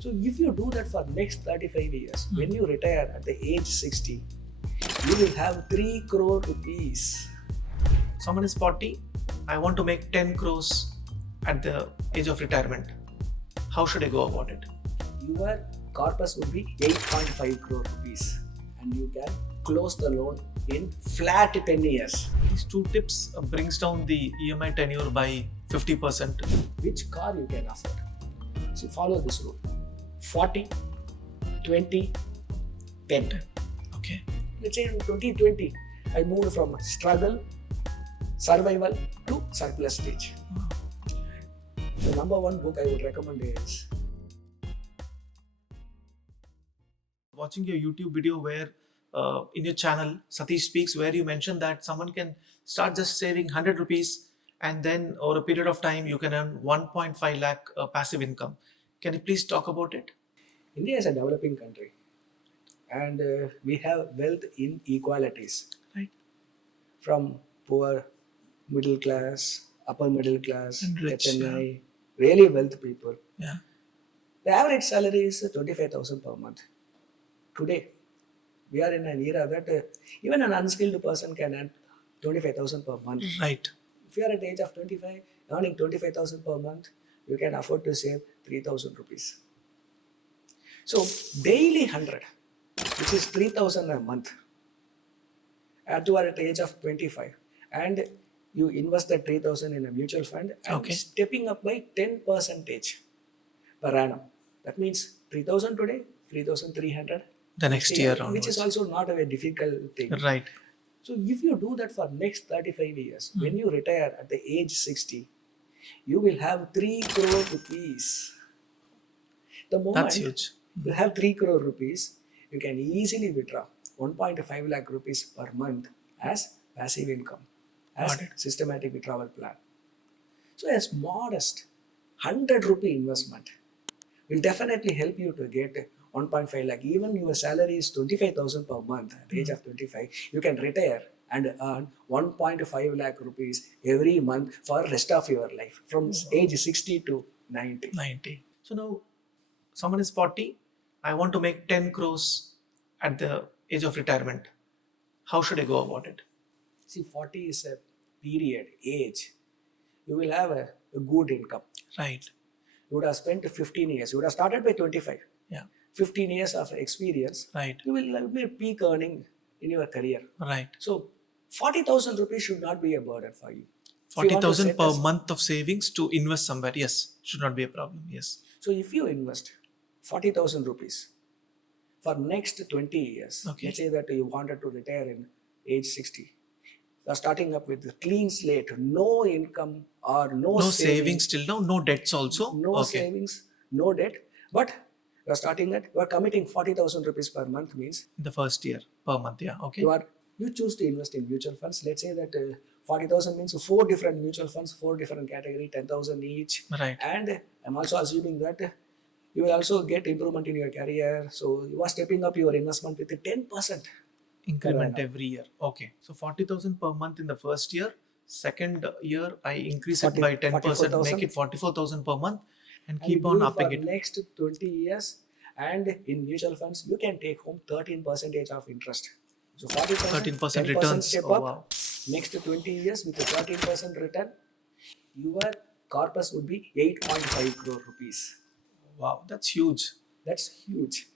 So if you do that for next 35 years, when you retire at the age 60, you will have 3 crore rupees. Someone is 40, I want to make 10 crores at the age of retirement. How should I go about it? Your corpus would be 8.5 crore rupees and you can close the loan in flat 10 years. These two tips brings down the EMI tenure by 50%. Which car you can afford? So follow this rule. 40, 20, 10. Okay. Let's say in 2020, I moved from struggle, survival to surplus stage. The number one book I would recommend is Watching your YouTube video where in your channel, Sathish Speaks, where you mentioned that someone can start just saving 100 rupees and then over a period of time you can earn 1.5 lakh passive income. Can you please talk about it? India is a developing country and we have wealth inequalities. Right. From poor, middle class, upper middle class, And rich, HNI, really wealth people. Yeah. The average salary is 25,000 per month. Today, we are in an era that even an unskilled person can earn 25,000 per month. Right. If you are at the age of 25, earning 25,000 per month, you can afford to save 3,000 rupees. So daily 100, which is 3,000 a month, at you are at the age of 25, and you invest that 3,000 in a mutual fund and Okay. stepping up by 10% per annum. That means 3,000 today, 3,300 The next year which onwards. is also not a very difficult thing. Right. So if you do that for next 35 years, when you retire at the age 60, you will have 3 crore rupees. The moment That's huge. you have 3 crore rupees, you can easily withdraw 1.5 lakh rupees per month as passive income, as Got it. systematic withdrawal plan. So a modest 100 rupee investment will definitely help you to get 1.5 lakh. Even your salary is 25,000 per month at the age of 25, you can retire and earn 1.5 lakh rupees every month for rest of your life from age 60 to 90. 90. So now someone is 40, I want to make 10 crores at the age of retirement. How should I go about it? See, 40 is a period, age. You will have a good income. Right. You would have spent 15 years. You would have started by 25. Yeah. 15 years of experience. Right. You will be peak earning in your career. Right. So 40,000 rupees should not be a burden for you. If you want to 40,000 set per as- month of savings to invest somewhere. Yes. Should not be a problem. Yes. So if you invest 40,000 rupees for next 20 years, Okay. let's say that you wanted to retire in age 60, you are starting up with a clean slate, no income or no No savings till now, no debts also. no Okay. savings, no debt, but you are starting at, you are committing 40,000 rupees per month means In the first year per month. Yeah. Okay. you choose to invest in mutual funds. Let's say that 40,000 means 4 different mutual funds, 4 different category, 10,000 each. Right. And I'm also assuming that you will also get improvement in your career. So you are stepping up your investment with a 10%. Increment annum. every year. Okay. So 40,000 per month in the first year. Second year, I increase it 40 by 10%, 44,000. make it 44,000 per month and And keep you on do it upping for it. next 20 years. And in mutual funds, you can take home 13% of interest. So 40,000, 13% 10% returns. step Oh, up. wow. Next 20 years with a 13% return, your corpus would be 8.5 crore rupees. Wow. That's huge. That's huge.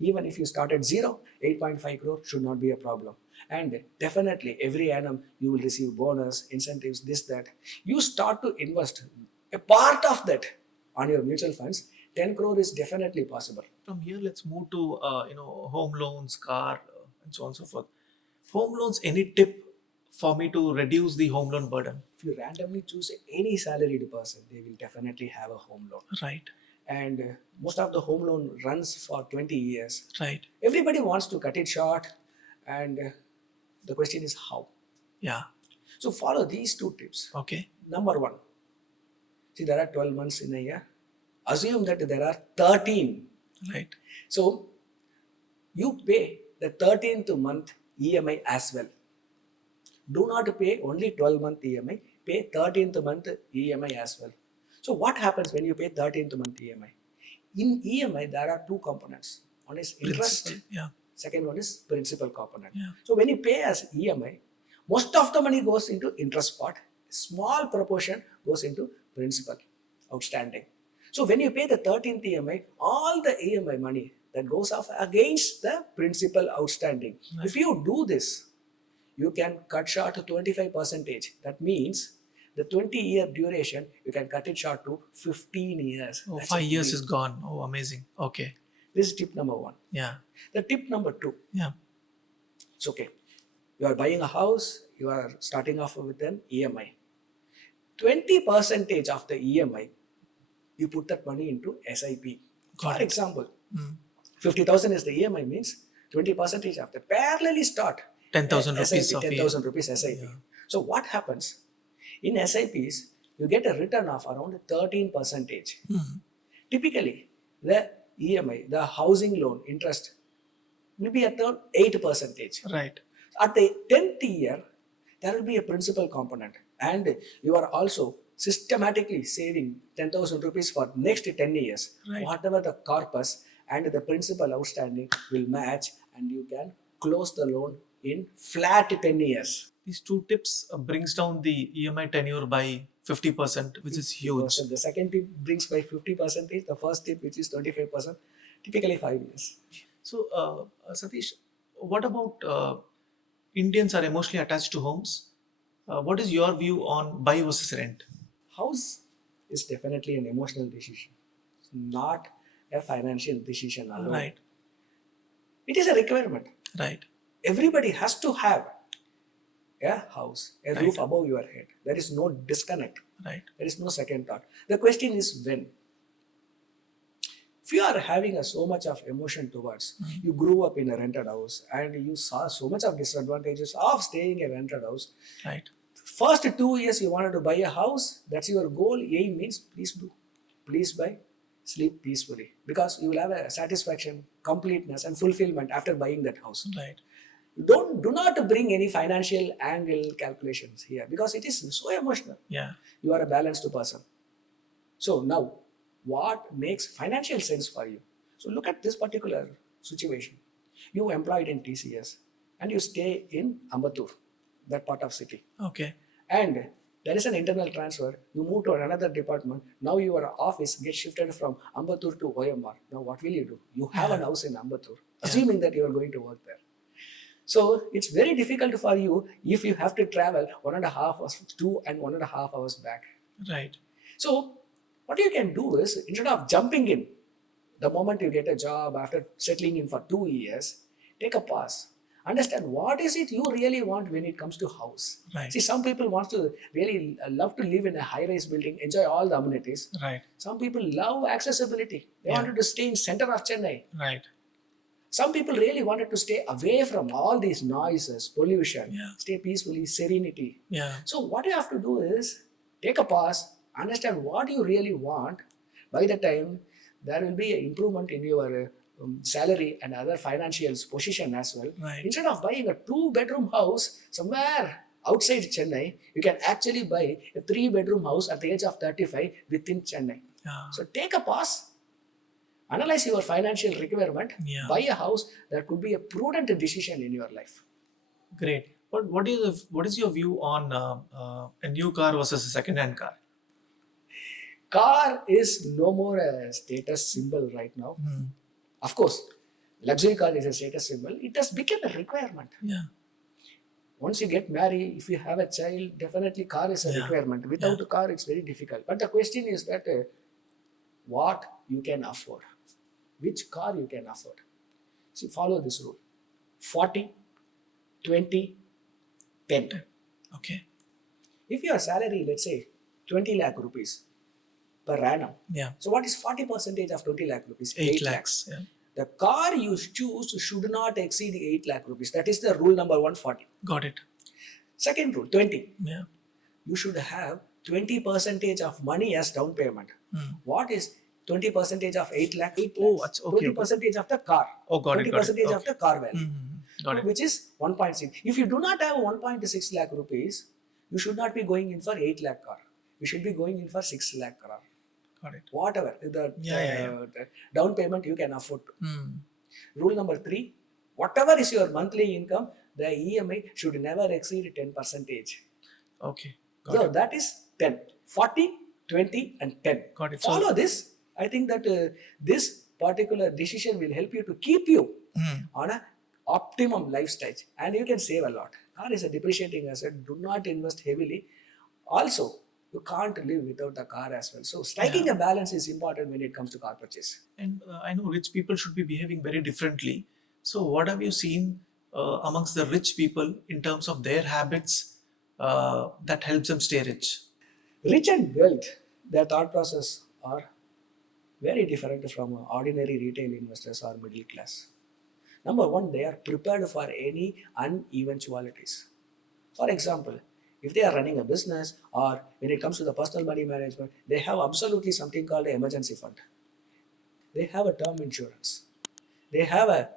Even if you start at zero, 8.5 crore should not be a problem. And definitely every annum you will receive bonus, incentives, this, that. You start to invest a part of that on your mutual funds, 10 crore is definitely possible. From here, let's move to home loans, car, and so on and so forth. Home loans. Any tip for me to reduce the home loan burden? If you randomly choose any salaried person, they will definitely have a home loan. Right. And most of the home loan runs for 20 years. Right. Everybody wants to cut it short, and the question is how. Yeah. So follow these 2 tips. Okay. Number 1, see, there are 12 months in a year. Assume that there are 13. Right. So you pay the 13th month EMI as well. Do not pay only 12-month EMI, pay 13th month EMI as well. So what happens when you pay 13th month EMI? in EMI, there are two components. One is interest, Principal. Yeah. second one is principal component. Yeah. So when you pay as EMI, most of the money goes into interest part, small proportion goes into principal outstanding. So when you pay the 13th EMI, all the EMI money that goes off against the principal outstanding. Right. If you do this, you can cut short to 25%. That means the 20-year duration, you can cut it short to 15 years. Oh, That's 5 years big. is gone. Oh, amazing. Okay. This is tip number one. Yeah. The tip number two, Yeah. it's okay. You are buying a house, you are starting off with an EMI. 20% of the EMI, you put that money into SIP. Got For it. example, Mm. 50,000 is the EMI means 20% of the parallelly start 10,000 rupees SIP, of 10,000 rupees SIP. Yeah. So what happens? In SIPs, you get a return of around 13%. Mm. Typically, the EMI, the housing loan interest, will be at around 8%. Right. At the 10th year, there will be a principal component, and you are also systematically saving 10,000 rupees for next 10 years. Right. Whatever the corpus and the principal outstanding will match, and you can close the loan in flat 10 years. These two tips brings down the EMI tenure by 50%, which is huge. The second tip brings by 50%. The first tip, which is 25%, typically 5 years. So, Satish, what about Indians are emotionally attached to homes? What is your view on buy versus rent? House is definitely an emotional decision, not a financial decision alone. Right. It is a requirement. Right. Everybody has to have a house, a Right. roof above your head. There is no disconnect. Right. There is no second thought. The question is when. If you are having so much of emotion towards, you grew up in a rented house and you saw so much of disadvantages of staying in a rented house. Right. First 2 years you wanted to buy a house, that's your goal, aim means please do. Please buy, sleep peacefully. Because you will have a satisfaction, completeness and fulfillment after buying that house. Right. Do not bring any financial angle calculations here because it is so emotional. Yeah. You are a balanced person. So now, what makes financial sense for you? So look at this particular situation. You employed in TCS and you stay in Ambattur, that part of city. Okay. And there is an internal transfer. You move to another department. Now your office gets shifted from Ambattur to OMR. Now what will you do? You have Yeah. an house in Ambattur, assuming that you are going to work there. So it's very difficult for you if you have to travel 1.5 hours to and 1.5 hours back. Right. So what you can do is instead of jumping in the moment you get a job after settling in for 2 years, take a pause. Understand what is it you really want when it comes to house. Right. See, some people want to really love to live in a high-rise building, enjoy all the amenities. Right. Some people love accessibility. They Yeah. wanted to stay in center of Chennai. Right. Some people really wanted to stay away from all these noises, pollution, Yeah. stay peacefully, serenity. Yeah. So what you have to do is take a pause, understand what you really want. By the time there will be an improvement in your salary and other financial position as well. Right. Instead of buying a 2-bedroom house somewhere outside Chennai, you can actually buy a 3-bedroom house at the age of 35 within Chennai. Yeah. So take a pause, analyze your financial requirement, Yeah. buy a house. That could be a prudent decision in your life. Great. What is your view on a new car versus a second-hand car? Car is no more a status symbol right now. Hmm. Of course, luxury car is a status symbol. It has become a requirement. Yeah. Once you get married, if you have a child, definitely car is a Yeah. requirement. Without a car, it's very difficult. But the question is that what you can afford, which car you can afford. See, follow this rule: 40, 20, 10. Okay. If your salary, let's say, 20 lakh rupees per annum, Yeah. so what is 40% of 20 lakh rupees? 8 lakhs. Yeah. The car you choose should not exceed 8 lakh rupees. That is the rule number 140. Got it. Second rule, 20. Yeah. You should have 20% of money as down payment. Hmm. What is 20% of 8 lakh? 8 Oh, lakhs. okay, okay. 20% of the car. Oh, got it. 20% Got it. of the car value. Got it. Which is 1.6. If you do not have 1.6 lakh rupees, you should not be going in for 8 lakh car. You should be going in for 6 lakh car. Got it. Whatever Yeah. the down payment you can afford to. Mm. Rule number 3, whatever is your monthly income, the EMI should never exceed 10 percentage. Okay. Got So it. that is 10, 40, 20 and 10. Got it. So, Follow this. I think that this particular decision will help you to keep you on a optimum lifestyle, and you can save a lot. Car is a depreciating asset. Do not invest heavily. Also, you can't live without a car as well. So striking a balance is important when it comes to car purchase. and I know rich people should be behaving very differently. So, what have you seen amongst the rich people in terms of their habits that helps them stay rich? Rich and wealth, their thought process are very different from ordinary retail investors or middle class. Number one, they are prepared for any uneventualities. For example, if they are running a business or when it comes to the personal money management, they have absolutely something called an emergency fund. They have a term insurance. They have a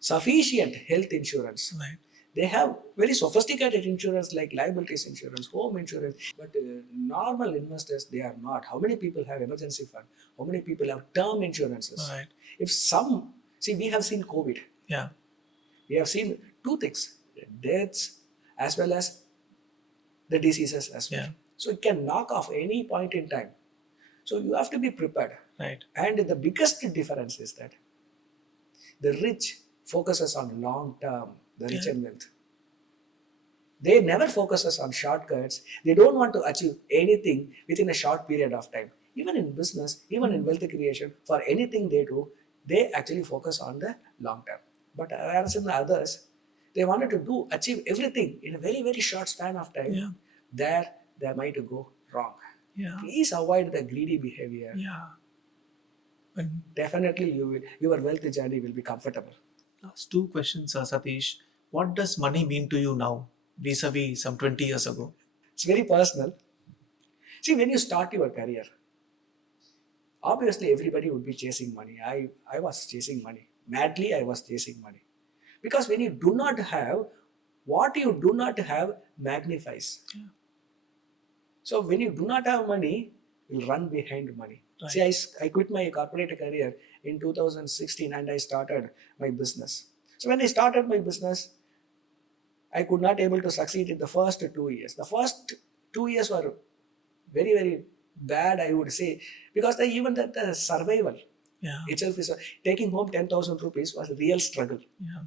sufficient health insurance. Right. They have very sophisticated insurance like liabilities insurance, home insurance. But normal investors, they are not. How many people have emergency fund? How many people have term insurances? Right. If some, see, we have seen COVID. Yeah. We have seen two things, deaths as well as the diseases as well. Yeah. So it can knock off any point in time. So you have to be prepared. Right. And the biggest difference is that the rich focuses on long term, the rich and wealth. They never focuses on shortcuts. They don't want to achieve anything within a short period of time. Even in business, even in wealth creation, for anything they do, they actually focus on the long term. But whereas in the others, they wanted to achieve everything in a very, very short span of time. Yeah. There, they might go wrong. Yeah. Please avoid the greedy behavior. Yeah. And Definitely, your wealth journey will be comfortable. last two questions, Satish. What does money mean to you now, vis-a-vis some 20 years ago? It's very personal. See, when you start your career, obviously everybody would be chasing money. I was chasing money. Madly, I was chasing money. Because when you do not have, what you do not have magnifies. Yeah. So when you do not have money, you'll run behind money. Right. See, I quit my corporate career in 2016 and I started my business. So when I started my business, I could not able to succeed in the first 2 years. The first 2 years were very, very bad, I would say, because even the survival Yeah. itself is taking home 10,000 rupees was a real struggle. Yeah.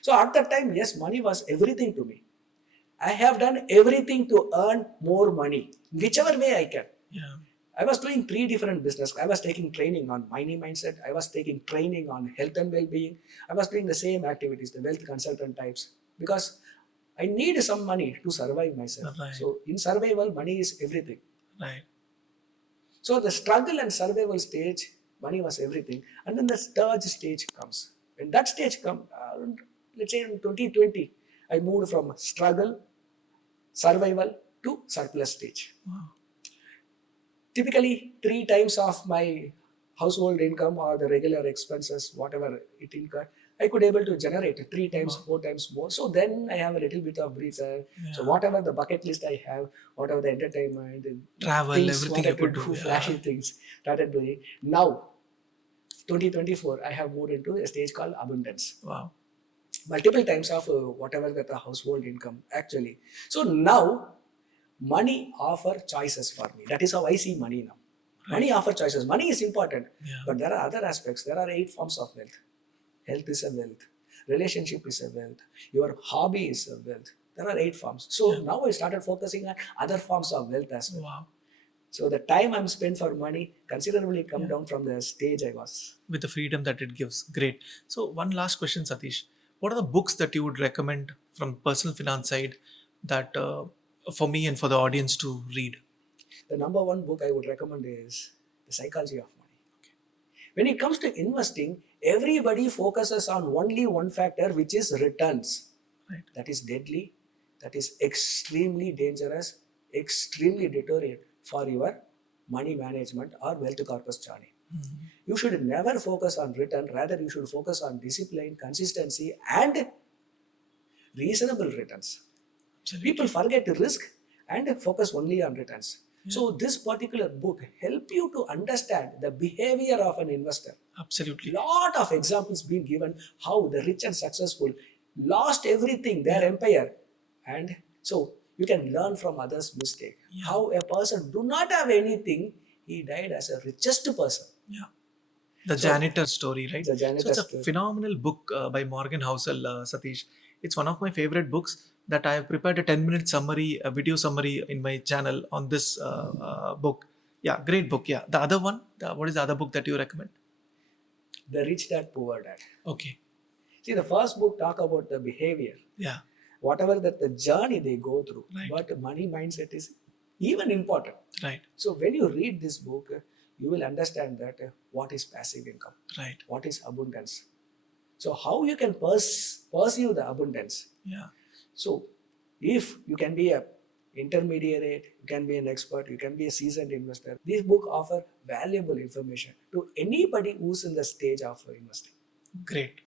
So at that time, yes, money was everything to me. I have done everything to earn more money, whichever way I can. Yeah. I was doing 3 different business. I was taking training on money mindset. I was taking training on health and well-being. I was doing the same activities, the wealth consultant types, because I need some money to survive myself. Right. So in survival, money is everything. Right. So the struggle and survival stage, money was everything. And then the third stage comes. When that stage comes, let's say in 2020, I moved from struggle, survival to surplus stage. Wow. Typically 3 times of my household income or the regular expenses, whatever it incurred, I could able to generate 3 times, 4 times more. So then I have a little bit of breather. Yeah. So whatever the bucket list I have, whatever the entertainment, and Travel, things, everything you wanted could to do. Yeah. flashy things, started doing. Now, 2024, I have moved into a stage called abundance. Wow. Multiple times of whatever that the household income actually. So now, money offer choices for me. That is how I see money now. Money offer choices. Money is important, Yeah. but there are other aspects. There are 8 forms of wealth. Health is a wealth. Relationship is a wealth. Your hobby is a wealth. There are 8 forms. So now I started focusing on other forms of wealth as well. Wow. So the time I'm spent for money considerably come down from the stage I was. With the freedom that it gives. Great. So one last question, Satish. What are the books that you would recommend from personal finance side that for me and for the audience to read? The number one book I would recommend is The Psychology of Money. When it comes to investing, everybody focuses on only one factor, which is returns. Right. That is deadly, that is extremely dangerous, extremely deterrent for your money management or wealth corpus journey. Mhm. You should never focus on return, rather you should focus on discipline, consistency and reasonable returns. Absolutely. People forget the risk and focus only on returns. So this particular book help you to understand the behavior of an investor. Absolutely. Lot of examples being given how the rich and successful lost everything, their empire, and so you can learn from others' mistake. How a person do not have anything, he died as a richest person. Yeah. The So, janitor story, right? the janitor So it's a story. phenomenal book by Morgan Housel, Satish. It's one of my favorite books that I have prepared a 10-minute summary, a video summary in my channel on this book. Yeah, great book. Yeah. The other one, what is the other book that you recommend? The Rich Dad Poor Dad. Okay. See, the first book talk about the behavior, Yeah. whatever that the journey they go through. Right. But money mindset is even important. Right. So when you read this book, you will understand that what is passive income, Right. what is abundance. So how you can pursue the abundance. Yeah. So if you can be a intermediate, you can be an expert, you can be a seasoned investor. This book offer valuable information to anybody who's in the stage of investing. Great.